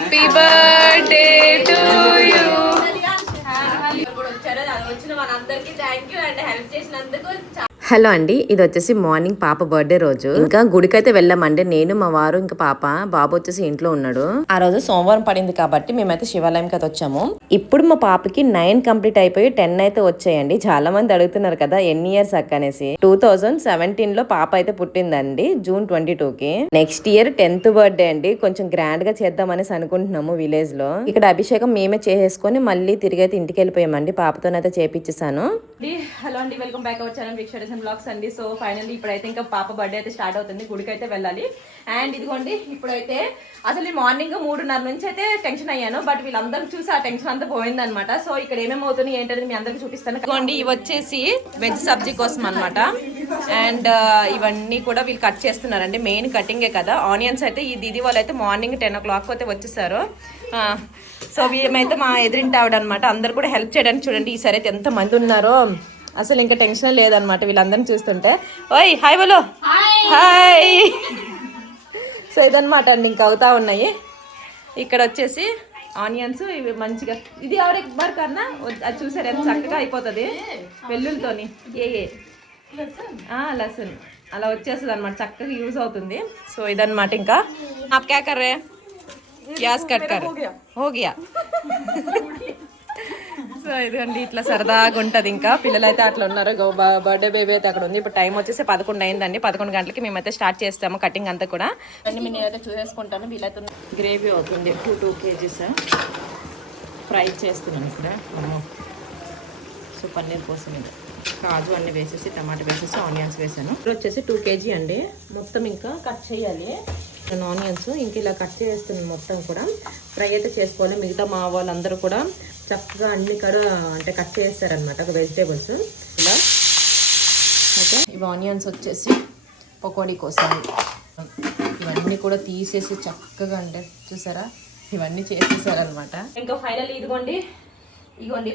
Happy birthday to you. వచ్చిన మనందరికీ thank you and help చేసినందుకు. హలో అండి, ఇది వచ్చేసి మార్నింగ్ పాప బర్త్డే రోజు. ఇంకా గుడికైతే వెళ్ళామండి. నేను, మా వారు, ఇంకా పాప. బాబు వచ్చేసి ఇంట్లో ఉన్నాడు. ఆ రోజు సోమవారం పడింది కాబట్టి మేమైతే శివాలయంకి అయితే వచ్చాము. ఇప్పుడు మా పాపకి 9 కంప్లీట్ అయిపోయి 10 అయితే వచ్చాయండి. చాలా మంది అడుగుతున్నారు కదా ఎన్ని ఇయర్స్ అక్క అనేసి. 2017 లో పాప అయితే పుట్టిందండి, June 22కి. నెక్స్ట్ ఇయర్ 10th బర్త్డే అండి. కొంచెం గ్రాండ్ గా చేద్దాం అనేసి అనుకుంటున్నాము విలేజ్ లో. ఇక్కడ అభిషేకం మేమే చేసేసుకొని మళ్ళీ తిరిగి అయితే ఇంటికి వెళ్ళిపోయామండి. పాపతోనైతే చేపించేసాను. హలో అండి, వెల్కమ్ బ్యాక్ అవర్ ఛానల్ వీక్షణ బ్లాగ్స్ అండి. సో ఫైనల్లీ ఇప్పుడైతే ఇంకా పాప బర్త్డే అయితే స్టార్ట్ అవుతుంది. గుడికి అయితే వెళ్ళాలి. అండ్ ఇదిగోండి ఇప్పుడైతే అసలు ఈ మార్నింగ్ 3:30 నుంచి అయితే టెన్షన్ అయ్యాను. బట్ వీళ్ళందరూ చూసి ఆ టెన్షన్ అంతా పోయిందనమాట. సో ఇక్కడ ఏమేమి అవుతుంది ఏంటనేది మీ అందరికి చూపిస్తాను. ఇదిగోండి ఇవి వచ్చేసి వెజ్ సబ్జీ కోసం అనమాట. అండ్ ఇవన్నీ కూడా వీళ్ళు కట్ చేస్తున్నారండి. మెయిన్ కటింగే కదా. ఆనియన్స్ అయితే ఈ దీది వాళ్ళు అయితే మార్నింగ్ 10 o'clock అయితే వచ్చేసారు. సో మేమైతే మా ఎదురింటి ఆవిడ అనమాట. అందరు కూడా హెల్ప్ చేయడానికి చూడండి ఈసారి అయితే ఎంత మంది ఉన్నారో అసలు ఇంకా టెన్షన్ లేదనమాట వీళ్ళందరినీ చూస్తుంటే. ఓయ్ హాయ్ బోలో, హాయ్. సో ఇదనమాట అండి, ఇంకా అవుతా ఉన్నాయి. ఇక్కడ వచ్చేసి ఆనియన్స్ ఇవి మంచిగా, ఇది ఎవరి బార్ కన్నా అది చూసారు ఎంత చక్కగా అయిపోతుంది వెల్లుల్లితోని. లసన్ అలా వచ్చేస్తుంది అనమాట, చక్కగా యూజ్ అవుతుంది. సో ఇదనమాట. ఇంకా आप क्या कर रहे हैं? प्याज कट कर हो गया. సో ఇదిగోండి ఇట్లా సరదాగా ఉంటుంది. ఇంకా పిల్లలు అయితే అట్లా ఉన్నారు. బర్త్డే బేబీ అయితే అక్కడ ఉంది. ఇప్పుడు టైం వచ్చేసి 11 అయిందండి. 11 గంటలకి మేమైతే స్టార్ట్ చేస్తాము కటింగ్ అంతా కూడా. అన్ని నేనైతే చూసేసుకుంటాను. వీళ్ళైతే గ్రేవీ అవుతుంది 2 kgs ఫ్రై చేస్తున్నాను ఇక్కడ. సో పన్నీర్ కోసం ఇది కాజు అన్ని వేసేసి టమాటా వేసేసి ఆనియన్స్ వేసాను. ఇప్పుడు వచ్చేసి 2 kg అండి. మొత్తం ఇంకా కట్ చేయాలి ఆనియన్స్. ఇంక ఇలా కట్ చేస్తున్నాను మొత్తం కూడా. ఫ్రై అయితే చేసుకోవాలి. మిగతా మా వాళ్ళందరూ కూడా చక్కగా అన్ని కూడా అంటే కట్ చేస్తారనమాట ఒక వెజిటేబుల్స్ ఇలా. ఓకే, ఇవి ఆనియన్స్ వచ్చేసి పకోడీ కోసం. ఇవన్నీ కూడా తీసేసి చక్కగా అంటే చూసారా ఇవన్నీ చేసేసారనమాట. ఇంకా ఫైనల్ ఇదిగోండి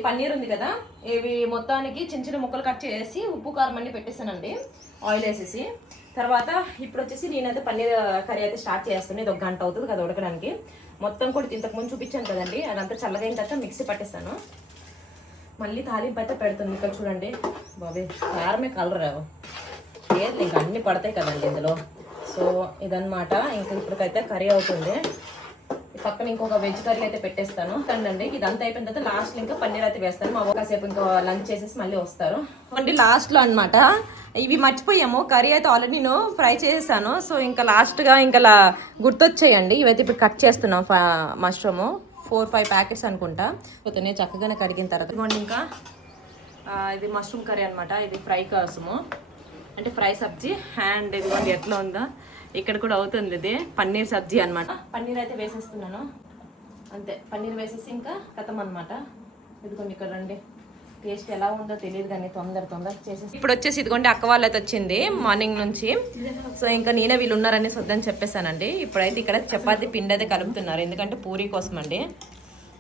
పన్నీర్ ఉంది కదా, ఇవి మొత్తానికి చిన్న చిన్న ముక్కలు కట్ చేసి ఉప్పు కారం అన్ని పెట్టేస్తానండి ఆయిల్ వేసేసి. తర్వాత ఇప్పుడు వచ్చేసి నేనైతే పన్నీర్ కర్రీ అయితే స్టార్ట్ చేస్తాను. ఇది 1 గంట అవుతుంది కదా ఉడకడానికి. మొత్తం కూడా ఇంతకుముందు చూపించాను కదండి, అదంతా చల్లగా అయిన తర్వాత మిక్సీ పట్టేస్తాను. మళ్ళీ తాలింపు అయితే పెడుతుంది. ఇక్కడ చూడండి బాబే, కారమే కలర్ రావు లేదు, ఇంకా అన్నీ పడతాయి కదండి ఇందులో. సో ఇదన్నమాట. ఇంకా ఇప్పటికైతే కర్రీ అవుతుంది. పక్కన ఇంకొక వెజ్ కర్రీ అయితే పెట్టేస్తాను. కండి ఇదంతా అయిపోయిన తర్వాత లాస్ట్లో ఇంకా పన్నీర్ అయితే వేస్తాను. మా కాసేపు ఇంకా లంచ్ చేసేసి మళ్ళీ వస్తారు అండి. లాస్ట్లో అనమాట ఇవి మర్చిపోయాము. కర్రీ అయితే ఆల్రెడీ నేను ఫ్రై చేసేసాను. సో ఇంకా లాస్ట్గా ఇంకా గుర్తొచ్చేయండి. ఇవైతే ఇప్పుడు కట్ చేస్తున్నాం. మష్రూమ్ 4-5 ప్యాకెట్స్ అనుకుంటా. పోతే చక్కగానే కడిగిన తర్వాత ఇవ్వండి. ఇంకా ఇది మష్రూమ్ కర్రీ అనమాట. ఇది ఫ్రై కోసము అంటే ఫ్రై సబ్జీ. అండ్ ఇదిగోండి ఎట్లా ఉందో ఇక్కడ కూడా అవుతుంది. ఇది పన్నీర్ సబ్జీ అనమాట. పన్నీర్ అయితే వేసేస్తున్నాను అంతే. పన్నీర్ వేసేసి ఇంకా కథం అనమాట. ఇదిగోండి ఇక్కడ రండి, టేస్ట్ ఎలా ఉందో తెలియదు కానీ తొందర చేసేసి. ఇప్పుడు వచ్చేసి ఇదిగోండి అక్క వాళ్ళు అయితే వచ్చింది మార్నింగ్ నుంచి. సో ఇంకా నేనే వీళ్ళు ఉన్నారని వద్దని చెప్పేశానండి. ఇప్పుడైతే ఇక్కడ చపాతీ పిండి అయితే కలుపుతున్నారు, ఎందుకంటే పూరీ కోసం అండి.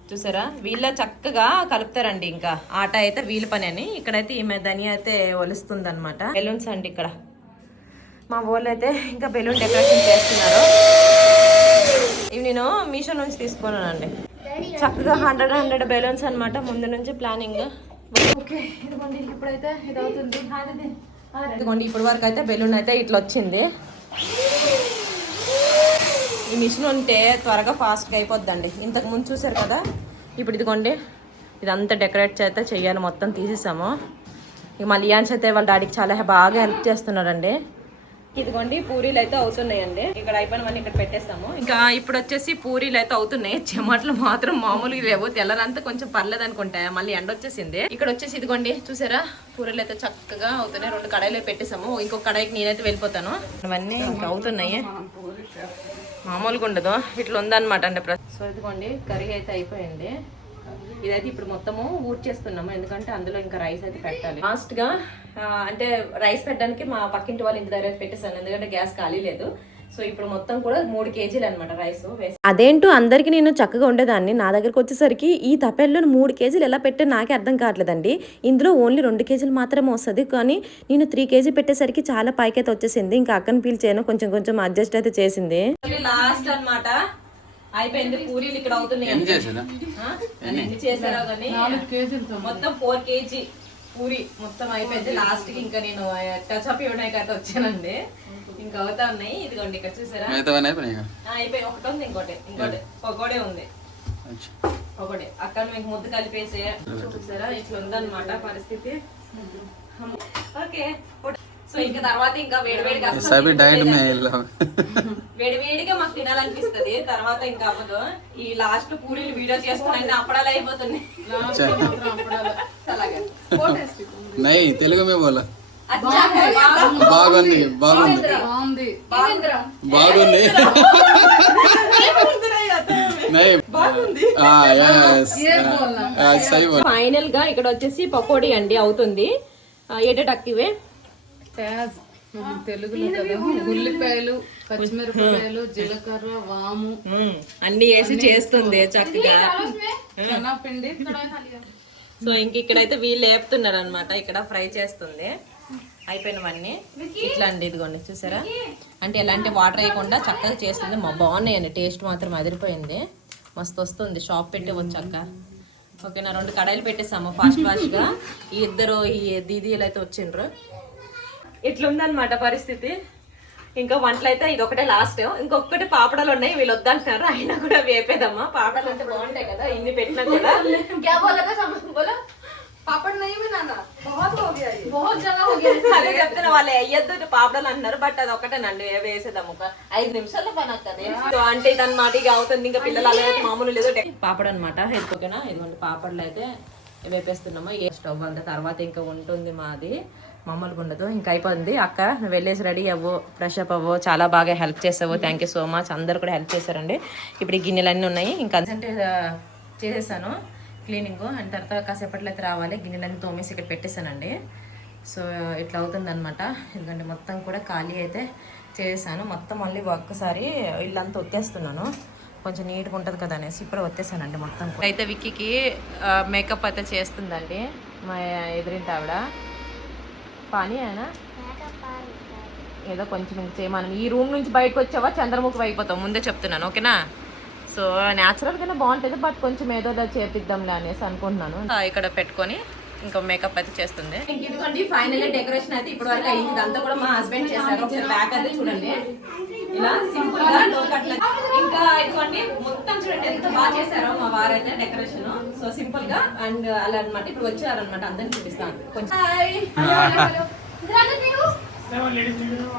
చూసారా వీళ్ళ చక్కగా కలుపుతారండి. ఇంకా ఆట అయితే వీళ్ళ పని అని. ఇక్కడైతే ఈమె ధనియా అయితే ఒలుస్తుంది అనమాట. బెలూన్స్ అండి ఇక్కడ మా వాళ్ళు అయితే ఇంకా బెలూన్ డెకరేషన్ చేస్తున్నారు. ఇవి నేను మీషో నుంచి తీసుకున్నానండి. చక్కగా 100 బెలూన్స్ అనమాట. ముందు నుంచి ప్లానింగ్. ఓకే ఇదిగోండి ఇప్పుడైతే ఇది అవుతుంది. ఇదిగోండి ఇప్పటి వరకు అయితే బెలూన్ అయితే ఇట్లా వచ్చింది. ఈ మిషన్ ఉంటే త్వరగా ఫాస్ట్గా అయిపోద్దండి. ఇంతకు ముందు చూసారు కదా. ఇప్పుడు ఇదిగోండి ఇదంతా డెకరేట్ అయితే చెయ్యాలి. మొత్తం తీసేసాము. ఇక మళ్ళీ లియాన్స్ అయితే వాళ్ళ డాడీకి చాలా బాగా హెల్ప్ చేస్తున్నారండి. ఇదిగోండి పూరీలు అయితే అవుతున్నాయండి. ఇక్కడ అయిపోయినవన్నీ ఇక్కడ పెట్టేస్తాము. ఇంకా ఇప్పుడు వచ్చేసి పూరీలు అయితే అవుతున్నాయి. చెమట్లు మాత్రం మామూలుగా లేవు. తెల్లనంతా కొంచెం పర్లేదు అనుకుంటా, మళ్ళీ ఎండ వచ్చేసింది. ఇక్కడ వచ్చేసి ఇదిగోండి చూసారా పూరీలు అయితే చక్కగా అవుతున్నాయి. 2 కడాయిలు పెట్టేసాము. ఇంకొక కడాయికి నేనైతే వెళ్ళిపోతాను. ఇవన్నీ ఇంకా అవుతున్నాయి, మామూలుగా ఉండదు. ఇట్లా ఉందన్నమాట అండి. సో ఇదిగోండి కర్రీ అయితే అయిపోయింది. ఇదైతే ఇప్పుడు మొత్తము ఊడ్చేస్తున్నాము, ఎందుకంటే అందులో ఇంకా రైస్ అయితే పెట్టాలి. లాస్ట్ గా అంటే రైస్ పెట్టడానికి మా పక్కింటి వాళ్ళ ఇంటి దగ్గర పెట్టేసాను, ఎందుకంటే గ్యాస్ ఖాళీ లేదు. సో ఇప్పుడు మొత్తం కూడా 3 kg అనమాట రైస్. అదేంటో అందరికి నేను చక్కగా ఉండేదాన్ని, నా దగ్గరకు వచ్చేసరికి ఈ తపెల్లో 3 kg ఎలా పెట్టే నాకే అర్థం కావట్లేదండి. ఇందులో ఓన్లీ 2 kg మాత్రమే వస్తుంది, కానీ నేను 3 kg పెట్టేసరికి చాలా పైకైతే వచ్చేసింది. ఇంకా అక్కని పీల్చాను, కొంచెం అడ్జస్ట్ అయితే చేసింది. లాస్ట్ అనమాట అయిపోయింది. పూరీలు ఇక్కడ అవుతున్నాయి. ఎన్ని చేసారా? ఎన్ని చేసారో కానీ మొత్తం 4 kg పూరి మొత్తం అయిపోయింది. లాస్ట్ కి ఇంకా నేను టచ్ అప్ ఇవ్వడానికి అయితే వచ్చానండి. ఇంకా అవుతా ఉన్నాయి. ఇదిగోండి ఇక్కడ చూసారా అయిపోయి ఒకటి ఉంది. ఇంకోటి పకోడే ఉంది. ఒకటి అక్కడ మీకు ముద్దు కలిపేసి చూసారా ఇట్లా ఉందన్నమాట పరిస్థితి. ఓకే సో ఇంకా తర్వాత ఇంకా వేడివేడిగా వేడివేడిగా మాకు తినాలనిపిస్తుంది. తర్వాత ఇంకా అవ్వదు. ఈ లాస్ట్ పూరీలు వీడియో చేసుకుని అప్పడాలు అయిపోతుంది. తెలుగు మే బోలా బాగుంది బాగుంది బాగుంది ఫైనల్ గా ఇక్కడ వచ్చేసి పకోడీ అండి అవుతుంది. ఏటేటక్కివే తెలుగులో కదా ఉల్లిపాయలు పచ్చిమిరపకాయలు జీలకర్ర వాము అన్ని వేసి చేస్తుంది చక్కగా పిండి. సో ఇంక ఇక్కడైతే వీళ్ళు వేపుతున్నారు అనమాట. ఇక్కడ ఫ్రై చేస్తుంది. అయిపోయినవన్నీ ఇట్లా అండి. ఇదిగోండి చూసారా అంటే ఎలాంటి వాటర్ వేయకుండా చక్కగా చేస్తుంది. బాగున్నాయండి. టేస్ట్ మాత్రం అదిరిపోయింది. మస్తు వస్తుంది. షాప్ పెట్టి వచ్చాక ఓకేనా. 2 కడాయిలు పెట్టేసాము ఫాస్ట్ గా. ఈ ఇద్దరు ఈ దీదీలు అయితే వచ్చిండ్రు. ఇట్లుందనమాట పరిస్థితి. ఇంకా వంటలు అయితే ఇది ఒకటే లాస్ట్. ఇంకొకటి పాపడాలు ఉన్నాయి. వీళ్ళు వద్దంటున్నారు. అయినా కూడా వేపేదమ్మా. పాపడాలు అంటే బాగుంటాయి కదా ఇన్ని పెట్టినా కూడా. అదే చెప్తున్నా వాళ్ళు వేయద్దు పాపడాలు అంటున్నారు. బట్ అది ఒకటేనండి వేసేద్దాము. ఒక 5 నిమిషాల్లో పని అవుతుంది. అంటే ఇదన్నమాట ఇక అవుతుంది. ఇంకా పిల్లలు అలా మామూలు లేదు పాపడ అనమాట. ఓకేనా ఇదిగోండి పాపడలు అయితే వేపేస్తున్నాము. ఏ స్టవ్ అంతా తర్వాత ఇంకా ఉంటుంది మాది మామూలుగా ఉండదు. ఇంకా అయిపోయింది. అక్క నువ్వు వెళ్ళేసి రెడీ అవ్వు, ఫ్రెష్ అప్ అవ్వు. చాలా బాగా హెల్ప్ చేసావు. Thank you so much. అందరు కూడా హెల్ప్ చేశారండి. ఇప్పుడు ఈ గిన్నెలు అన్నీ ఉన్నాయి. ఇంకా అంటే చేసేసాను క్లీనింగ్. అండ్ తర్వాత కాసేపట్లో అయితే రావాలి. గిన్నెలన్నీ తోమేసి ఇక్కడ పెట్టేశానండి. సో ఇట్లా అవుతుంది అనమాట. ఎందుకంటే మొత్తం కూడా ఖాళీ అయితే చేసాను. మొత్తం మళ్ళీ ఒక్కసారి ఇల్లంతా ఒత్తేస్తున్నాను. కొంచెం నీట్గా ఉంటుంది కదా అనేసి ఇప్పుడు వచ్చేసానండి మొత్తం. అయితే విక్కీకి మేకప్ అయితే చేస్తుందండి మా ఎదురింటి ఆవిడ. పానీ అయినా ఏదో కొంచెం ఇంక చేయమని. ఈ రూమ్ నుంచి బయటకు వచ్చావా చంద్రముఖి అయిపోతావు ముందే చెప్తున్నాను ఓకేనా. సో న్యాచురల్గానే బాగుంటుంది. బట్ కొంచెం ఏదో చేపిద్దాంలే అనేసి అనుకుంటున్నాను. ఇక్కడ పెట్టుకొని ఇంకా మేకప్ అయితే చేస్తుంది. ఇదిగోండి ఫైనల్ డెకరేషన్ అయితే ఇప్పటి వరకు అయింది. ఇదంతా కూడా మా హస్బెండ్ చేశారు. ఒకసారి బ్యాక్ అయితే చూడండి. ఇలా సింపుల్ గా ఇంకా ఇదిగోండి మొత్తం చూడండి ఎంత బాగా చేశారో మా వారైతే డెకరేషన్. సో సింపుల్ గా అండ్ అలా అనమాట. ఇప్పుడు వచ్చారనమాట. అందరిని చూపిస్తాను కొంచెం.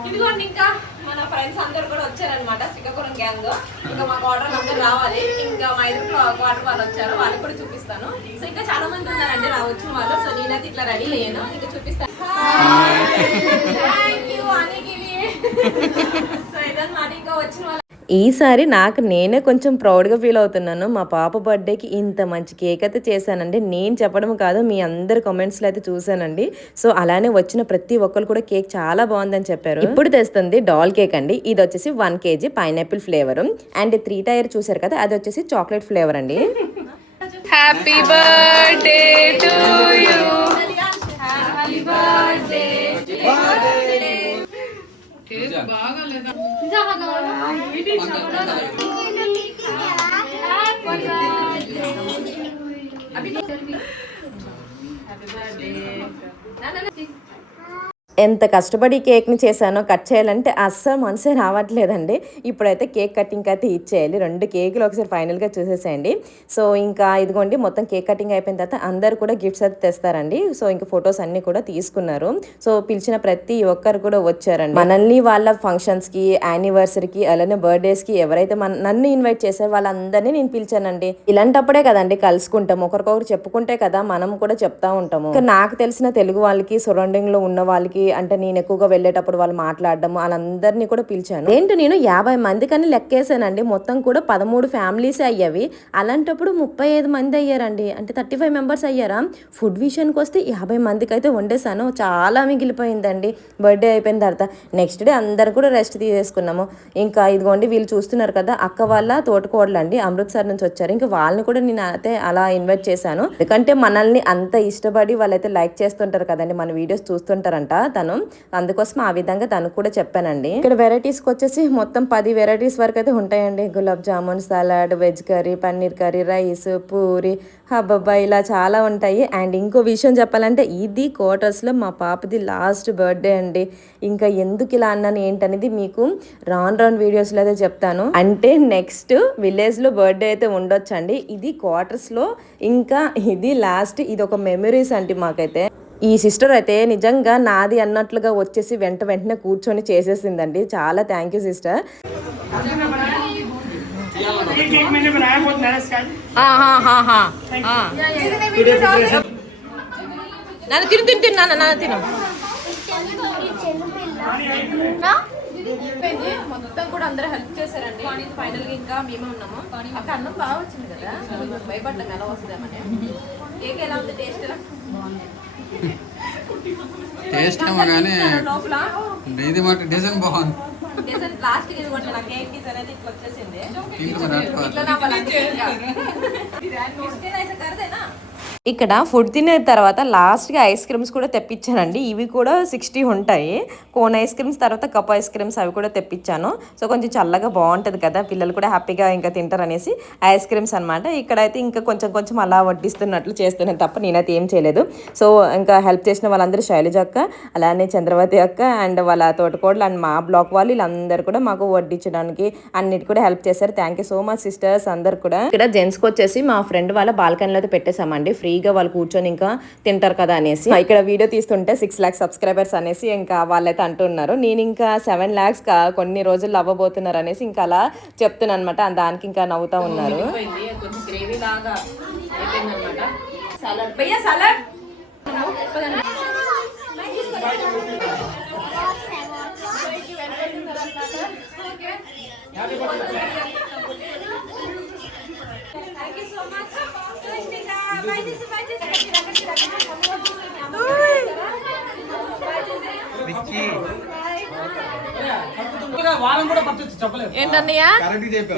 ఇదిగోండి ఇంకా మన ఫ్రెండ్స్ అందరు కూడా వచ్చారనమాట. శ్రీకాకుళం గ్యాంగ్. ఇంకా మా క్వార్టర్ అందరు రావాలి. ఇంకా మా ఎదురు క్వార్టర్ వాళ్ళు వచ్చారు. వాళ్ళకి కూడా చూపిస్తాను. సో ఇంకా చాలా మంది ఉన్నారండి వచ్చిన వాళ్ళు. సో నేనైతే ఇట్లా రెడీ అయ్యాను. ఇంకా చూపిస్తాను. సో ఇదన్నమాట ఇంకా వచ్చిన వాళ్ళు. ఈసారి నాకు నేనే కొంచెం ప్రౌడ్గా ఫీల్ అవుతున్నాను. మా పాప బర్త్డేకి ఇంత మంచి కేక్ అయితే చేశానండి. నేను చెప్పడం కాదు, మీ అందరి కామెంట్స్లో అయితే చూశానండి. సో అలానే వచ్చిన ప్రతి ఒక్కరు కూడా కేక్ చాలా బాగుందని చెప్పారు. ఇప్పుడు తెస్తుంది డాల్ కేక్ అండి. ఇది వచ్చేసి 1 kg pineapple flavour and 3 tier చూసారు కదా, అది వచ్చేసి చాక్లెట్ ఫ్లేవర్ అండి. Happy birthday to you. Happy birthday బాగాలేదా ఎంత కష్టపడి కేక్ని చేశానో కట్ చేయాలంటే అస్సలు మనసే రావట్లేదండి. ఇప్పుడైతే కేక్ కటింగ్ అయితే ఇచ్చేయాలి. 2 కేకులు ఒకసారి ఫైనల్గా చూసేసేయండి. సో ఇంకా ఇదిగోండి మొత్తం కేక్ కటింగ్ అయిపోయిన తర్వాత అందరు కూడా గిఫ్ట్స్ అయితే తెస్తారండి. సో ఇంకా ఫొటోస్ అన్ని కూడా తీసుకున్నారు. సో పిలిచిన ప్రతి ఒక్కరు కూడా వచ్చారండి. మనల్ని వాళ్ళ ఫంక్షన్స్కి, యానివర్సరీకి, అలానే బర్త్డేస్కి ఎవరైతే నన్ను ఇన్వైట్ చేశారో వాళ్ళందరినీ నేను పిలిచానండి. ఇలాంటప్పుడే కదండి కలుసుకుంటాం. ఒకరికొకరు చెప్పుకుంటే కదా మనం కూడా చెప్తా ఉంటాము. ఇంకా నాకు తెలిసిన తెలుగు వాళ్ళకి, సరౌండింగ్ లో ఉన్న వాళ్ళకి, అంటే నేను ఎక్కువగా వెళ్ళేటప్పుడు వాళ్ళు మాట్లాడడం వాళ్ళందరినీ కూడా పిలిచాను. ఏంటి నేను 50 మంది కానీ లెక్కేసానండి. మొత్తం కూడా 13 ఫ్యామిలీస్ అయ్యేవి. అలాంటప్పుడు 35 మంది అయ్యారండి. అంటే 35 మెంబర్స్ అయ్యారా. ఫుడ్ విషయానికి వస్తే 50 మందికి అయితే వండేసాను. చాలా మిగిలిపోయిందండి. బర్త్డే అయిపోయిన తర్వాత నెక్స్ట్ డే అందరు కూడా రెస్ట్ తీసేసుకున్నాము. ఇంకా ఇదిగోండి వీళ్ళు చూస్తున్నారు కదా, అక్క వాళ్ళ తోటకోడలు అండి, అమృత్సర్ నుంచి వచ్చారు. ఇంకా వాళ్ళని కూడా నేను అయితే అలా ఇన్వైట్ చేశాను. ఎందుకంటే మనల్ని అంత ఇష్టపడి వాళ్ళైతే లైక్ చేస్తుంటారు కదండి, మన వీడియోస్ చూస్తుంటారంట. తను, అందుకోసం ఆ విధంగా తను కూడా చెప్పానండి. ఇక్కడ వెరైటీస్కి వచ్చేసి మొత్తం 10 వెరైటీస్ వరకు అయితే ఉంటాయండి. Gulab jamun, salad, veg curry, paneer curry, rice, puri, హబ్బబ్బా ఇలా చాలా ఉంటాయి. అండ్ ఇంకో విషయం చెప్పాలంటే ఇది క్వార్టర్స్లో మా పాపది లాస్ట్ బర్త్డే అండి. ఇంకా ఎందుకు ఇలా అన్నాను ఏంటనేది మీకు రాను వీడియోస్లో అయితే చెప్తాను. అంటే నెక్స్ట్ విలేజ్లో బర్త్డే అయితే ఉండొచ్చండి. ఇది క్వార్టర్స్లో ఇంకా ఇది లాస్ట్. ఇది ఒక మెమరీస్ అంటే మాకైతే. ఈ సిస్టర్ అయితే నిజంగా నాది అన్నట్లుగా వచ్చేసి వెంటనే కూర్చొని చేసేసిందండి. చాలా థ్యాంక్ యూ సిస్టర్. నాన్న తిను నాన్న తిను. మొత్తం కూడా అందరూ హెల్ప్ చేశారండి. ఫైనల్ గా ఇంకా మేమే ఉన్నాము. అక్కడ అన్నం బాగా వచ్చింది కదా, భయపడ్డాం ఎలా వస్తుందేమని. కేక్ ఎలా ఉంది టేస్ట్? టేస్ట్ ఏమో కానీ లోపల ఇది మాట డిజైన్ బాగుంది. డిజైన్ లాస్ట్ కి కూడా నా కేక్ డిజైన్ అయితే ఇట్లా వచ్చేసింది. ఇక్కడ ఫుడ్ తినే తర్వాత లాస్ట్గా ఐస్ క్రీమ్స్ కూడా తెప్పించానండి. ఇవి కూడా 60 ఉంటాయి. కోన్ ఐస్ క్రీమ్స్, తర్వాత కప్ ఐస్ క్రీమ్స్ అవి కూడా తెప్పించాను. సో కొంచెం చల్లగా బాగుంటుంది కదా, పిల్లలు కూడా హ్యాపీగా ఇంకా తింటారు అనేసి ఐస్ క్రీమ్స్ అనమాట. ఇక్కడైతే ఇంకా కొంచెం అలా వడ్డిస్తున్నట్లు చేస్తున్నాను తప్ప నేనైతే ఏం చేయలేదు. సో ఇంకా హెల్ప్ చేసిన వాళ్ళందరూ శైలజ అక్క, అలానే చంద్రవతి అక్క అండ్ వాళ్ళ తోటకోడలు అండ్ మా బ్లాక్ వాళ్ళు వీళ్ళందరూ కూడా మాకు వడ్డించడానికి అన్నిటి కూడా హెల్ప్ చేశారు. Thank you so much sisters అందరు కూడా. ఇక్కడ జెంట్స్కి వచ్చేసి మా ఫ్రెండ్ వాళ్ళ బాల్కనీలో అయితే పెట్టేశామండి. ఫ్రీగా వాళ్ళు కూర్చొని ఇంకా తింటారు కదా అనేసి. ఇక్కడ వీడియో తీస్తుంటే 6 lakhs సబ్స్క్రైబర్స్ అనేసి ఇంకా వాళ్ళైతే అంటున్నారు. నేను ఇంకా 7 lakhs కొన్ని రోజుల్లో అవ్వబోతున్నారు అనేసి ఇంకా అలా చెప్తున్నాను అనమాట. దానికి ఇంకా నవ్వుతా ఉన్నారు. గ్రేవీ లాగా అయిపోయిందన్నమాట. సలాడ్ భయ్యా, సలాడ్ వారం కూడా పట్టొచ్చు చెప్పలేదు. ఏంటన్నయ్యా?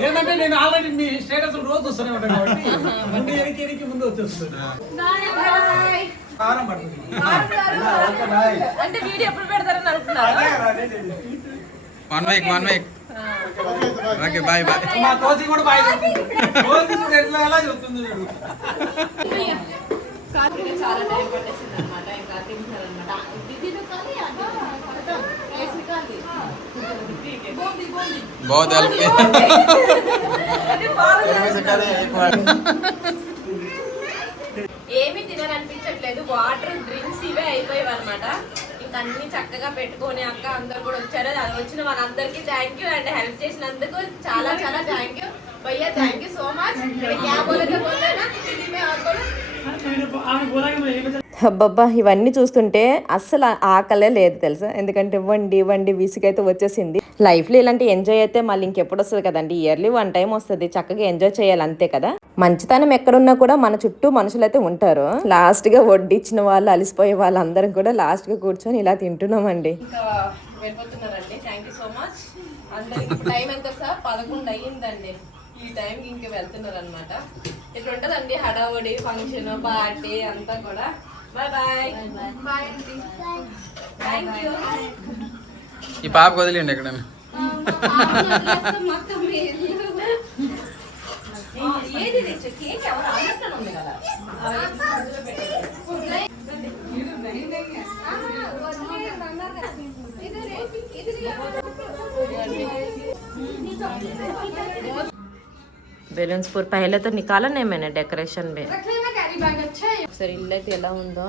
ఏంటంటే నేను ఆల్రెడీ మీ స్టేటస్ రోజు వస్తూనే ఉంటాను కాబట్టి ముందు వచ్చేస్తుంది. వారం పడుతుంది అంటే వీడియో ఎప్పుడు పెడతారని అనుకున్నారు. 1 week. Okay bye. మా కోసి కూడా బాయ్ ఎట్లా ఎలా చెప్తుంది. చాలా టైం పట్టేసింది అనమాట. ఇంకా తింటున్నారనమాట. बहुत हेल्प किया. ఏమీ తినాలనిపించట్లేదు. వాటర్, డ్రింక్స్ ఇవే అయిపోయాయి అనమాట. ఇంకా అన్ని చక్కగా పెట్టుకొని అక్క అందరు కూడా వచ్చారు. అది వచ్చిన వాళ్ళందరికీ థ్యాంక్ యూ అండ్ హెల్ప్ చేసినందుకు చాలా థ్యాంక్ యూ భయ్యా. Thank you so much. అబ్బబ్బా ఇవన్నీ చూస్తుంటే అస్సలు ఆకలే లేదు తెలుసా. ఎందుకంటే వండి విసుగైతే వచ్చేసింది. లైఫ్లో ఇలాంటి ఎంజాయ్ అయితే మళ్ళీ ఇంకెప్పుడు వస్తుంది కదండి. ఇయర్లీ 1 time వస్తుంది. చక్కగా ఎంజాయ్ చేయాలి అంతే కదా. మంచితనం ఎక్కడున్నా కూడా మన చుట్టూ మనుషులు అయితే ఉంటారు. లాస్ట్ గా వడ్డిచ్చిన వాళ్ళు, అలిసిపోయే వాళ్ళందరం కూడా లాస్ట్ గా కూర్చొని ఇలా తింటున్నామండి. ఇంకా వెళ్ళిపోతున్నారండి. థ్యాంక్ యూ సో మచ్ అందరికి. టైం ఎంత సార్? 11 అయ్యిందండి. ఈ టైంకి ఇంకా వెళ్తున్నారు అనమాట. ఇట్లా ఉంటుందండి హడావుడి, ఫంక్షన్, పార్టీ అంతా కూడా. బాయ్. Thank you. ఈ పాప వదిలేండి ఎక్కడ. ఏది తెచ్చు కేక్ ఎవరు ఆలోచన ఉంది కదా. बैलून्स पूर पहले तो निकाला नहीं मैंने डेकोरेशन में. ఒకసారి ఇల్లు అయితే ఎలా ఉందో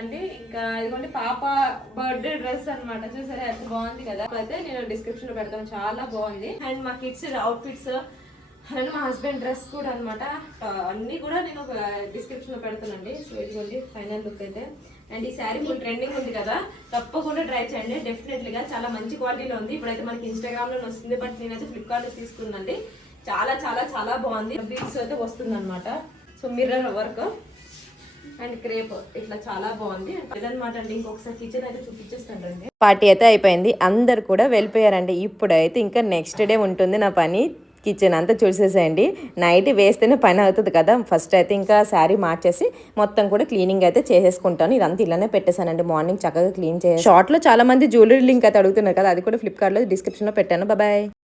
అండి. ఇంకా ఇదిగోండి పాప బర్త్డే డ్రెస్ అనమాట. చూసారా ఎంత బాగుంది కదా. అయితే నేను డిస్క్రిప్షన్ లో పెడతాను. చాలా బాగుంది. అండ్ మా కిడ్స్ అవుట్ ఫిట్స్ అండ్ మా హస్బెండ్ డ్రెస్ కూడా అనమాట. అన్ని కూడా నేను డిస్క్రిప్షన్ లో పెడతానండి. సో ఇదిగోండి ఫైనల్ లుక్ అయితే. అండ్ ఈ శారీ ఫుల్ ట్రెండింగ్ ఉంది కదా, తప్పకుండా ట్రై చేయండి. డెఫినెట్లీగా చాలా మంచి క్వాలిటీలో ఉంది. ఇప్పుడైతే మనకి ఇన్స్టాగ్రామ్ లో వస్తుంది, బట్ నేనైతే ఫ్లిప్కార్ట్ లో తీసుకున్నానండి. చాలా బాగుంది. బీడ్స్ అయితే వస్తుంది అనమాట. So mirror work and crepe ఇట్లా చాలా బాగుంది ఇదన్నమాట అండి. ఇంకొకసారి కిచెన్ అయితే చూపించేస్తానండి. పార్టీ అయితే అయిపోయింది. అందరు కూడా వెళ్ళిపోయారండి. ఇప్పుడైతే ఇంకా నెక్స్ట్ డే ఉంటుంది నా పని. కిచెన్ అంతా చూసేసేయండి. నైట్ వేస్తేనే పని అవుతుంది కదా. ఫస్ట్ అయితే ఇంకా శారీ మార్చేసి మొత్తం కూడా క్లీనింగ్ అయితే చేసేసుకుంటాను. ఇదంతా ఇలానే పెట్టేశానండి. మార్నింగ్ చక్కగా క్లీన్ చేసి షార్ట్లో చాలా మంది జ్యువెలరీ లింక్ అయితే అడుగుతున్నారు కదా, అది కూడా ఫ్లిప్కార్ట్లో డిస్క్రిప్షన్లో పెట్టాను. బాయ్.